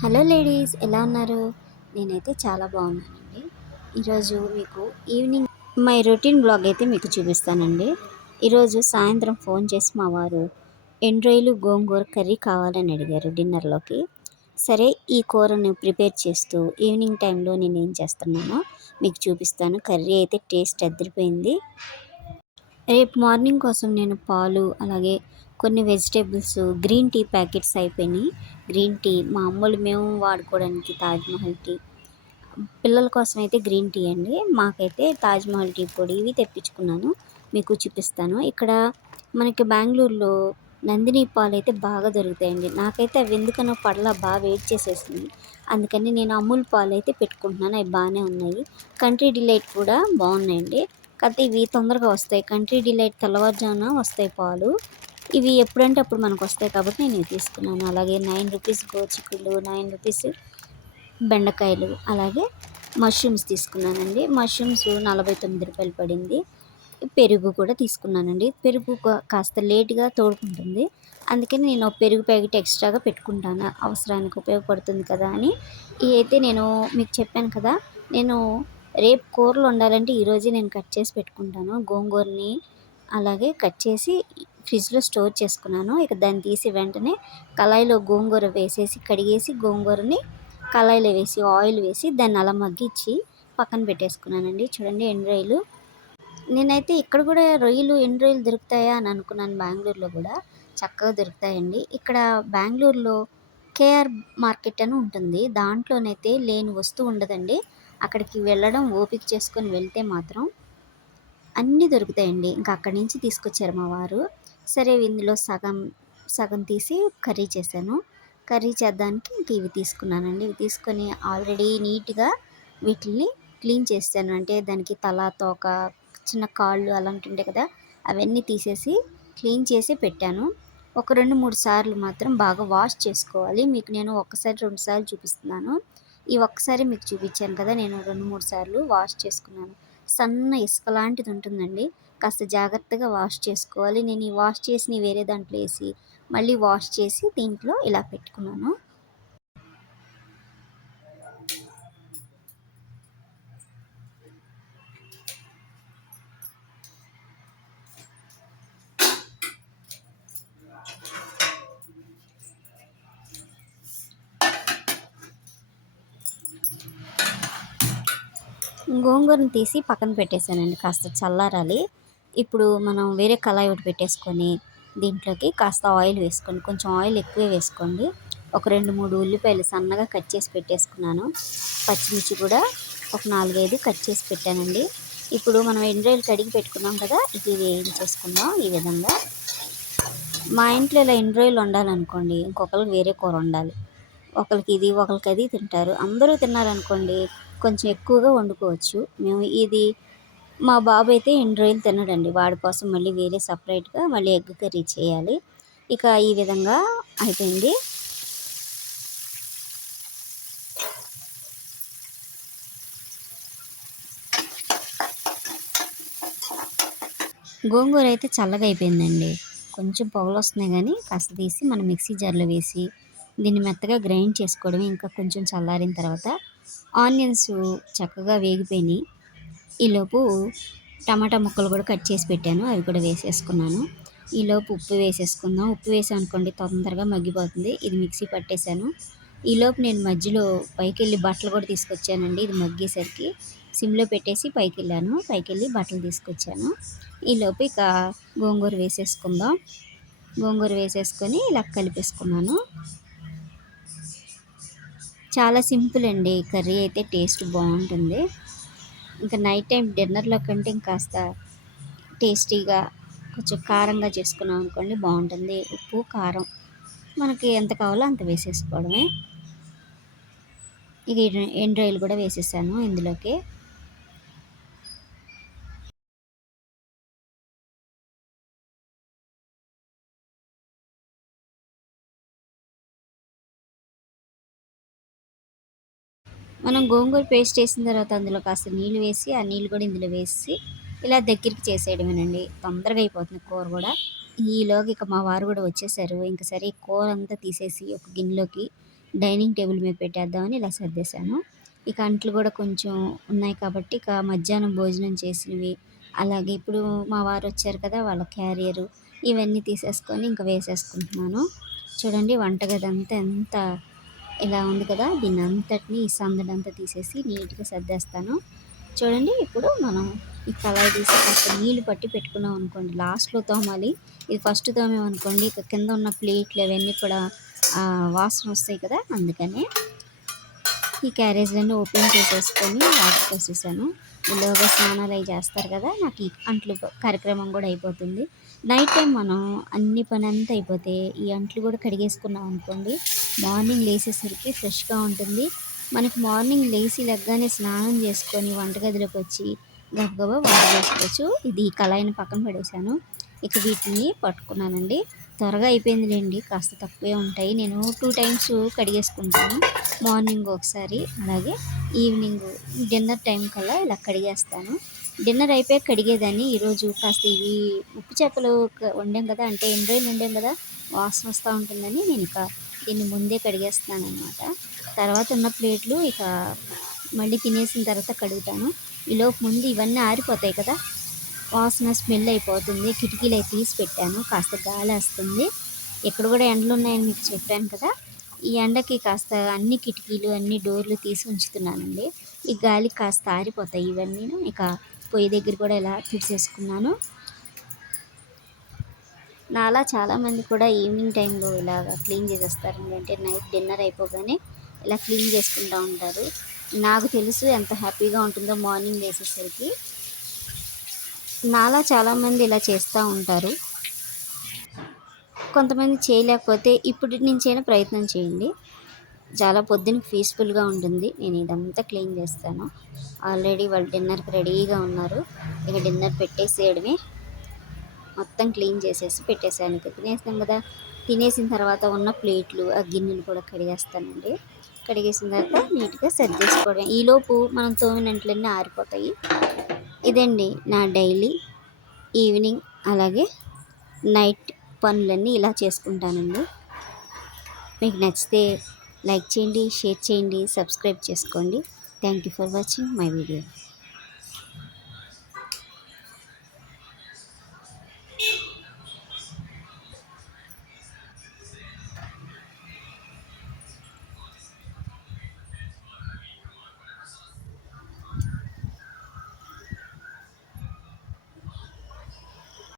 Hello ladies, ఎలా ఉన్నారు? నేనైతే చాలా బాగున్నానండి. ఈరోజు మీకు ఈవినింగ్ మై రొటీన్ బ్లాగ్ అయితే మీకు చూపిస్తానండి. ఈరోజు సాయంత్రం ఫోన్ చేసి మా వారు ఎండ్రాయిలు గోంగూర కర్రీ కావాలని అడిగారు డిన్నర్లోకి. సరే, ఈ కూరను ప్రిపేర్ చేస్తూ ఈవినింగ్ టైంలో నేను ఏం చేస్తున్నానో మీకు చూపిస్తాను. కర్రీ అయితే టేస్ట్ అదిరిపోయింది. రేపు మార్నింగ్ కోసం నేను పాలు, అలాగే కొన్ని వెజిటేబుల్స్, గ్రీన్ టీ ప్యాకెట్స్ అయిపోయినాయి. గ్రీన్ టీ మామూలు మేము వాడుకోవడానికి తాజ్‌మహల్ టీ, పిల్లల కోసం అయితే గ్రీన్ టీ అండి. మాకైతే తాజ్‌మహల్ టీ పొడి ఇవి తెప్పించుకున్నాను. మీకు చూపిస్తాను. ఇక్కడ మనకి బెంగుళూరులో నందిని పాలైతే బాగా దొరుకుతాయండి. నాకైతే అవి ఎందుకనో పడల, బాగా వేడి చేసేసింది. అందుకని నేను అమూల్ పాలైతే పెట్టుకుంటున్నాను. అవి బాగానే ఉన్నాయి. కంట్రీ డిలైట్ కూడా బాగున్నాయండి. కాకపోతే ఇవి తొందరగా వస్తాయి. కంట్రీ డిలైట్ తెల్లవారుజామున వస్తాయి పాలు. ఇవి ఎప్పుడంటే అప్పుడు మనకు వస్తాయి కాబట్టి నేను ఇవి తీసుకున్నాను. అలాగే ₹9 గోచిక్కుళ్ళు, ₹9 బెండకాయలు, అలాగే మష్రూమ్స్ తీసుకున్నానండి. మష్రూమ్స్ ₹49 పడింది. పెరుగు కూడా తీసుకున్నానండి. పెరుగు కాస్త లేట్‌గా తోడుకుంటుంది. అందుకని నేను పెరుగు ప్యాకెట్ ఎక్స్ట్రాగా పెట్టుకుంటాను. అవసరానికి ఉపయోగపడుతుంది కదా అని. ఇవైతే నేను మీకు చెప్పాను కదా, నేను రేపు కూరలు వండాలంటే ఈరోజే నేను కట్ చేసి పెట్టుకుంటాను. గోంగూరని అలాగే కట్ చేసి ఫ్రిడ్జ్‌లో స్టోర్ చేసుకున్నాను. ఇక దాన్ని తీసి వెంటనే కళాయిలో గోంగూర వేసేసి, కడిగేసి గోంగూరని కళాయిలో వేసి ఆయిల్ వేసి దాన్ని అలా మగ్గించి పక్కన పెట్టేసుకున్నానండి. చూడండి, ఎండు నేనైతే ఇక్కడ కూడా ఎండు రొయ్యలు దొరుకుతాయా అని అనుకున్నాను. బెంగుళూరులో కూడా చక్కగా దొరుకుతాయండి. ఇక్కడ బెంగుళూరులో కేఆర్ మార్కెట్ అని ఉంటుంది. దాంట్లోనైతే లేని వస్తువు ఉండదండి. అక్కడికి వెళ్ళడం ఓపిక చేసుకొని వెళ్తే మాత్రం అన్నీ దొరుకుతాయండి. ఇంకా అక్కడి నుంచి తీసుకొచ్చారు మా వారు. సరే, ఇందులో సగం సగం తీసి కర్రీ చేశాను. కర్రీ చేద్దానికి ఇంక ఇవి తీసుకున్నానండి. ఇవి తీసుకొని ఆల్రెడీ నీట్‌గా వీటిల్ని క్లీన్ చేశాను. అంటే దానికి తల, తోక, చిన్న కాళ్ళు అలాంటివి ఉంటాయి కదా, అవన్నీ తీసేసి క్లీన్ చేసి పెట్టాను. ఒక 2, 3 సార్లు మాత్రం బాగా వాష్ చేసుకోవాలి. మీకు నేను ఒక్కసారి, 2 సార్లు చూపిస్తున్నాను. ఈ ఒక్కసారి మీకు చూపించాను కదా, నేను 2, 3 సార్లు వాష్ చేసుకున్నాను. సన్న ఇసుక లాంటిది ఉంటుందండి. కాస్త జాగ్రత్తగా వాష్ చేసుకోవాలి. నేను ఈ వాష్ చేసినవి వేరే దాంట్లో వేసి మళ్ళీ వాష్ చేసి దీంట్లో ఇలా పెట్టుకున్నాను. గోంగూరను తీసి పక్కన పెట్టేశానండి. కాస్త చల్లారాలి. ఇప్పుడు మనం వేరే కళాయి ఒకటి పెట్టేసుకొని దీంట్లోకి కాస్త ఆయిల్ వేసుకోండి. కొంచెం ఆయిల్ ఎక్కువే వేసుకోండి. ఒక 2, 3 ఉల్లిపాయలు సన్నగా కట్ చేసి పెట్టేసుకున్నాను. పచ్చిమిర్చి కూడా ఒక 4, 5 కట్ చేసి పెట్టానండి. ఇప్పుడు మనం ఎండ్రాయిలు కడిగి పెట్టుకున్నాం కదా, ఇది వేయించేసుకుందాం ఈ విధంగా. మా ఇంట్లో ఇలా ఎండ్రాయిలు వండాలనుకోండి, ఇంకొకరికి వేరే కూర వండాలి. ఒకరికి ఇది, ఒకరికి అది తింటారు. అందరూ తిన్నారనుకోండి, కొంచెం ఎక్కువగా వండుకోవచ్చు. మేము ఇది మా బాబు అయితే ఎండు రొయ్యలు తినడండి. వాడి కోసం మళ్ళీ వేరే సపరేట్‌గా మళ్ళీ ఎగ్ కర్రీ చేయాలి. ఇక ఈ విధంగా అయిపోయింది. గోంగూర అయితే చల్లగా అయిపోయిందండి. కొంచెం పొగలొస్తున్నాయి గానీ కాస్త తీసి మనం మిక్సీ జార్‌లో వేసి దీన్ని మెత్తగా గ్రైండ్ చేసుకోవడమే. ఇంకా కొంచెం చల్లారిన తర్వాత ఆనియన్స్ చక్కగా వేగిపోయినాయి. ఈలోపు టమాటా ముక్కలు కూడా కట్ చేసి పెట్టాను. అవి కూడా వేసేసుకున్నాను. ఈలోపు ఉప్పు వేసేసుకుందాం. ఉప్పు వేసామనుకోండి తొందరగా మగ్గిపోతుంది. ఇది మిక్సీ పట్టేశాను. ఈలోపు నేను మధ్యలో పైకెళ్ళి బట్టలు కూడా తీసుకొచ్చానండి. ఇది మగ్గేసరికి సిమ్‌లో పెట్టేసి పైకెళ్ళాను. పైకెళ్ళి బట్టలు తీసుకొచ్చాను. ఈలోపు ఇక గోంగూర వేసేసుకుందాం. గోంగూర వేసేసుకొని ఇలా కలిపేసుకున్నాను. చాలా సింపుల్ అండి. కర్రీ అయితే టేస్ట్ బాగుంటుంది. ఇంకా నైట్ టైం డిన్నర్‌లో కంటే ఇంకాస్త టేస్టీగా కొంచెం కారంగా చేసుకున్నాం అనుకోండి బాగుంటుంది. ఉప్పు, కారం మనకి ఎంత కావాలో అంత వేసేసుకోవడమే. ఇక ఎండు రొయ్యలు కూడా వేసేసాను ఇందులోకి. మనం గోంగూర పేస్ట్ వేసిన తర్వాత అందులో కాస్త నీళ్ళు వేసి, ఆ నీళ్ళు కూడా ఇందులో వేసి ఇలా దగ్గరికి చేసేయడమేనండి. తొందరగా అయిపోతుంది కూర కూడా. ఈలోగా ఇక మా వారు కూడా వచ్చేసారు. ఇంక సరే కూర అంతా తీసేసి ఒక గిన్నెలోకి డైనింగ్ టేబుల్ మీద పెట్టేద్దామని ఇలా సర్దేశాను. ఇక అంట్లు కూడా కొంచెం ఉన్నాయి కాబట్టి ఇక మధ్యాహ్నం భోజనం చేసినవి, అలాగే ఇప్పుడు మా వారు వచ్చారు కదా వాళ్ళ క్యారియరు, ఇవన్నీ తీసేసుకొని ఇంక వేసేసుకుంటున్నాను. చూడండి వంటగది అంతా ఎంత ఇలా ఉంది కదా, దీన్ని అంతటిని ఈ సందడంతా తీసేసి నీట్గా సర్దేస్తాను. చూడండి ఇప్పుడు మనం ఈ కళాయి తీసి కాస్త నీళ్లు పట్టి పెట్టుకున్నాం అనుకోండి, లాస్ట్లో తోమాలి. ఇది ఫస్ట్ తోమామనుకోండి ఇక కింద ఉన్న ప్లేట్లు అవన్నీ కూడా వాసన వస్తాయి కదా, అందుకనే ఈ క్యారేజ్లన్నీ ఓపెన్ చేసేసుకొని వాటర్ పోసేసాను. ఈలోగా స్నానాలు అవి చేస్తారు కదా, నాకు ఈ అంట్లు కార్యక్రమం కూడా అయిపోతుంది. నైట్ టైం మనం అన్ని పని అంతా అయిపోతే ఈ అంట్లు కూడా కడిగేసుకున్నాం అనుకోండి, మార్నింగ్ లేచేసరికి ఫ్రెష్గా ఉంటుంది. మనకి మార్నింగ్ లేచి లెగ్గానే స్నానం చేసుకొని వంటగదిలోకి వచ్చి గబగబా వంట చేసుకోవచ్చు. ఇది ఈ కళాయిని పక్కన పడేసాను. ఇక వీటిని పట్టుకున్నానండి. త్వరగా అయిపోయిందిలేండి, కాస్త తక్కువే ఉంటాయి. నేను 2 టైమ్స్ కడిగేసుకుంటాను, మార్నింగ్ ఒకసారి, అలాగే ఈవినింగ్ డిన్నర్ టైం కల్లా ఇలా కడిగేస్తాను. డిన్నర్ అయిపోయాక కడిగేదాన్ని, ఈరోజు కాస్త ఇవి ఉప్పు చేపలు వండాం కదా, అంటే ఎన్ని రోజులు వండాం కదా, వాసన వస్తూ ఉంటుందని నేను ఇక దీన్ని ముందే కడిగేస్తున్నాను అనమాట. తర్వాత ఉన్న ప్లేట్లు ఇక మళ్ళీ తినేసిన తర్వాత కడుగుతాను. ఈలోపు ముందు ఇవన్నీ ఆరిపోతాయి కదా, వాసన స్మెల్ అయిపోతుంది. కిటికీలు అవి తీసి పెట్టాను, కాస్త గాలి వస్తుంది. ఇక్కడ కూడా ఎండలు ఉన్నాయని మీకు చెప్పాను కదా, ఈ ఎండకి కాస్త అన్ని కిటికీలు అన్ని డోర్లు తీసి ఉంచుతున్నానండి. ఈ గాలికి కాస్త ఆరిపోతాయి ఇవన్నీ. ఇక పొయ్యి దగ్గర కూడా ఇలా తీసేసుకున్నాను. నాలా చాలామంది కూడా ఈవినింగ్ టైంలో ఇలాగ క్లీన్ చేసేస్తారండి, అంటే నైట్ డిన్నర్ అయిపోగానే ఇలా క్లీన్ చేసుకుంటూ ఉంటారు. నాకు తెలుసు ఎంత హ్యాపీగా ఉంటుందో మార్నింగ్ వేసేసరికి. నాలా చాలామంది ఇలా చేస్తూ ఉంటారు. కొంతమంది చేయలేకపోతే ఇప్పటి నుంచైనా ప్రయత్నం చేయండి, చాలా పొద్దున పీస్ఫుల్గా ఉంటుంది. నేను ఇదంతా క్లీన్ చేస్తాను. ఆల్రెడీ వాళ్ళు డిన్నర్కి రెడీగా ఉన్నారు, ఇక డిన్నర్ పెట్టేసేయడమే. మొత్తం క్లీన్ చేసేసి పెట్టేసాను. ఇక తినేస్తాం కదా, తినేసిన తర్వాత ఉన్న ప్లేట్లు ఆ గిన్నెలు కూడా కడిగేస్తానండి. కడిగేసిన తర్వాత నీట్గా సర్దేసుకోవడం, ఈలోపు మనం తోమినంట్లన్నీ ఆరిపోతాయి. ఇదండి నా డైలీ ఈవినింగ్ అలాగే నైట్ పనులన్నీ ఇలా చేసుకుంటానండి. మీకు నచ్చితే లైక్ చేయండి, షేర్ చేయండి, సబ్స్క్రైబ్ చేసుకోండి. Thank you for watching my video.